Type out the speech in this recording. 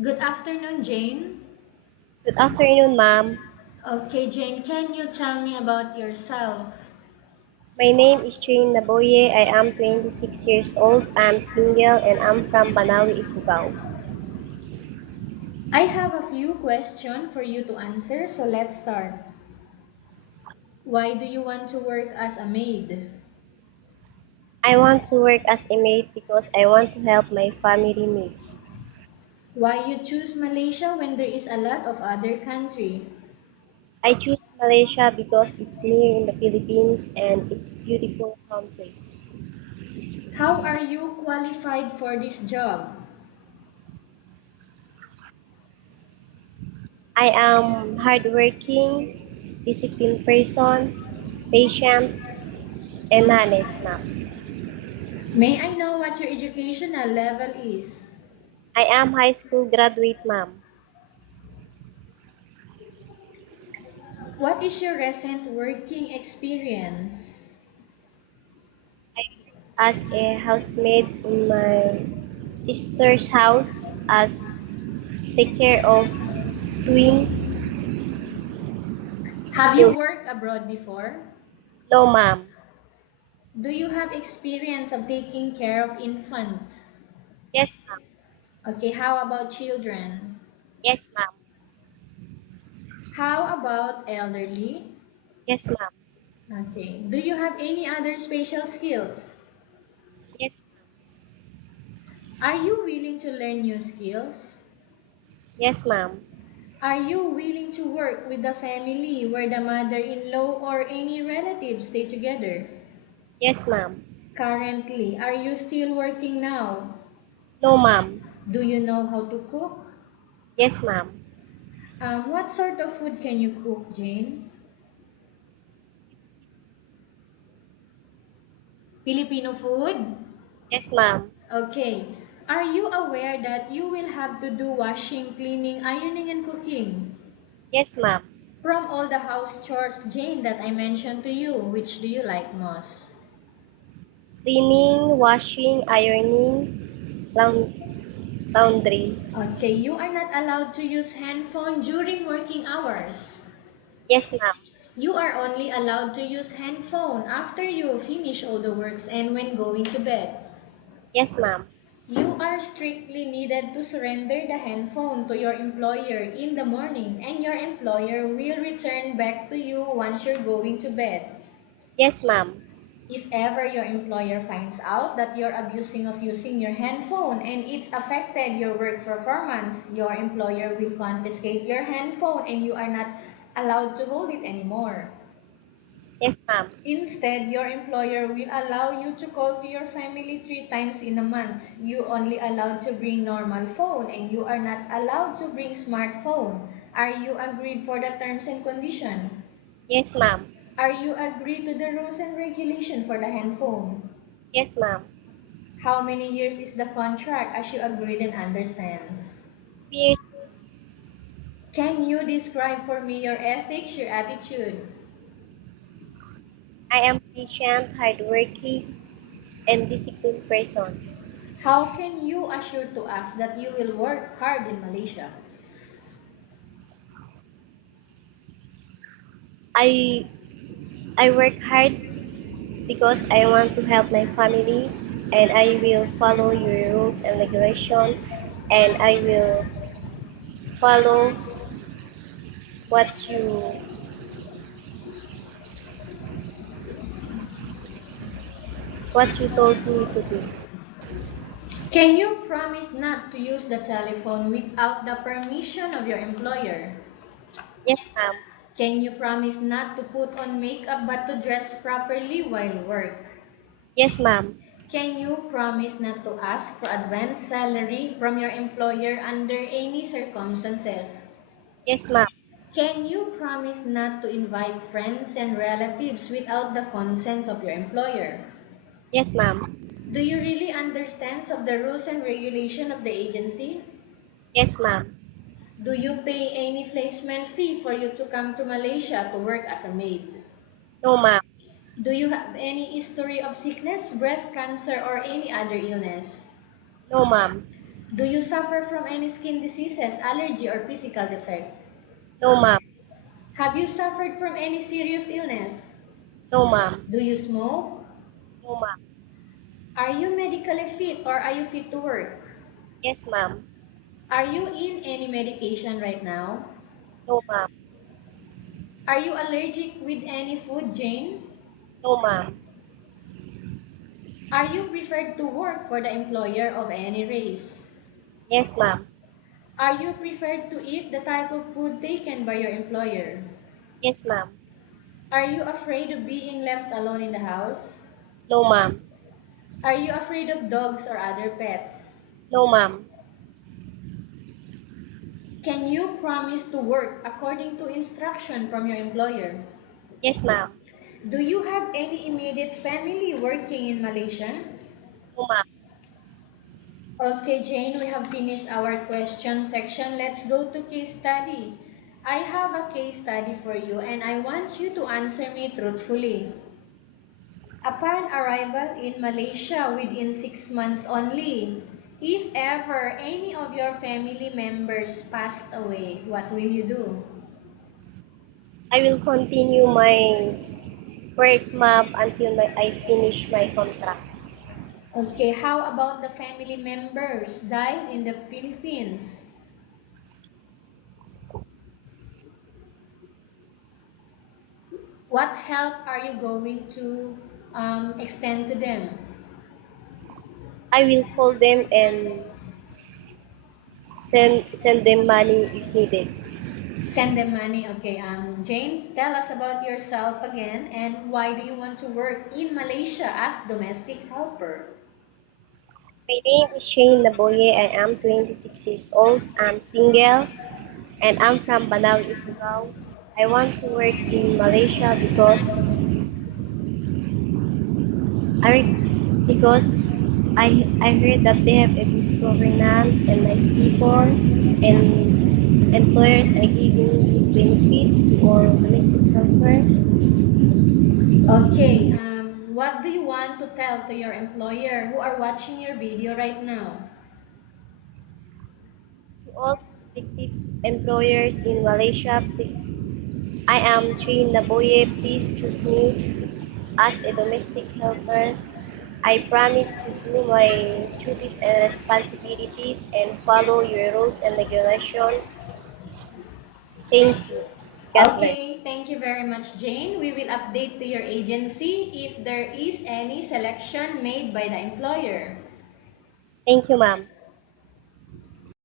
Good afternoon, Jane. Good afternoon, ma'am. Okay, Jane, can you tell me about yourself? My name is nabuye. I am 26 years old. I'm single and I'm from Banawi, Ifugao. I have a few questions for you to answer, so let's start. Why do you want to work as a maid? I want to work as a maid because I want to help my family needs. Why you choose Malaysia when there is a lot of other country? I choose Malaysia because it's near in the Philippines and it's beautiful country. How are you qualified for this job? I am hardworking, disciplined person, patient, and honest, ma'am. May I know what your educational level is? I am high school graduate, ma'am. What is your recent working experience? As a housemaid in my sister's house as take care of twins. Have you Children. worked abroad before? No, ma'am. Do you have experience of taking care of infant? Yes, ma'am. Okay, how about children? Yes, ma'am. How about elderly? Yes, ma'am. Okay. Do you have any other special skills? Yes, Are you willing to learn new skills? yes, ma'am. Are you willing to work with the family where the mother-in-law or any relatives stay together? Yes, ma'am. Currently, are you still working now? No, ma'am. Do you know how to cook? Yes, ma'am. What sort of food can you cook, Jane? Filipino food? Yes, ma'am. Okay. Are you aware that you will have to do washing, cleaning, ironing, and cooking? Yes, ma'am. From all the house chores, Jane, that I mentioned to you, which do you like most? Cleaning, washing, ironing, laundry. Okay, you are not allowed to use handphone during working hours. Yes, ma'am. You are only allowed to use handphone after you finish all the works and when going to bed. Yes, ma'am. You are strictly needed to surrender the handphone to your employer in the morning and your employer will return back to you once you're going to bed. Yes, ma'am. If ever your employer finds out that you're abusing of using your handphone and it's affected your work performance, your employer will confiscate your handphone and you are not allowed to hold it anymore. Yes, ma'am. Instead, your employer will allow you to call to your family 3 times in a month. You only allowed to bring normal phone and you are not allowed to bring smartphone. Are you agreed for the terms and condition? Yes, ma'am. Are you agreed to the rules and regulation for the handphone? Yes, ma'am. How many years is the contract as you agreed and understands? Years. Can you describe for me your ethics, your attitude? I am patient, hardworking, and disciplined person. How can you assure to us that you will work hard in Malaysia? I I work hard because I want to help my family and I will follow your rules and regulation and I will follow what you told me to do. Can you promise not to use the telephone without the permission of your employer? Yes, ma'am. Can you promise not to put on makeup but to dress properly while work? Yes, ma'am. Can you promise not to ask for advance salary from your employer under any circumstances? Yes, ma'am. Can you promise not to invite friends and relatives without the consent of your employer? Yes, ma'am. Do you really understand of the rules and regulation of the agency? Yes, ma'am. Do you pay any placement fee for you to come to Malaysia to work as a maid? No, ma'am. Do you have any history of sickness, breast cancer, or any other illness? No, ma'am. Do you suffer from any skin diseases, allergy, or physical defect? No, ma'am. Have you suffered from any serious illness? No, ma'am. Do you smoke? No, ma'am. Are you medically fit or are you fit to work? Yes, ma'am. Are you in any medication right now? No, ma'am. Are you allergic with any food, Jane? No, ma'am. Are you preferred to work for the employer of any race? Yes, ma'am. Are you preferred to eat the type of food taken by your employer? Yes, ma'am. Are you afraid of being left alone in the house? No, ma'am. Are you afraid of dogs or other pets? No, ma'am. Can you promise to work according to instruction from your employer? Yes, ma'am. Do you have any immediate family working in Malaysia? No, ma'am. Okay, Jane, we have finished our question section. Let's go to case study. I have a case study for you and I want you to answer me truthfully. Upon arrival in Malaysia within 6 months only, if ever any of your family members passed away, what will you do? I will continue my work, ma'am, until I finish my contract. Okay, how about the family members died in the Philippines? What help are you going to extend to them? I will call them and send them money if needed. Send them money. Okay, Jane, tell us about yourself again and why do you want to work in Malaysia as domestic helper? My name is Shane Nabuye. I am 26 years old. I'm single and I'm from Banao, Ifugao. I want to work in Malaysia I I heard that they have a good governance and nice people and employers are giving good benefit to all domestic helper. Okay, what do you want to tell to your employer who are watching your video right now? To all prospective employers in Malaysia, I am Shane Naboye. Please choose me as a domestic helper. I promise to do my duties and responsibilities and follow your rules and regulations. Thank you. God Okay, bless. thank you very much, Jane. We will update to your agency if there is any selection made by the employer. Thank you, ma'am.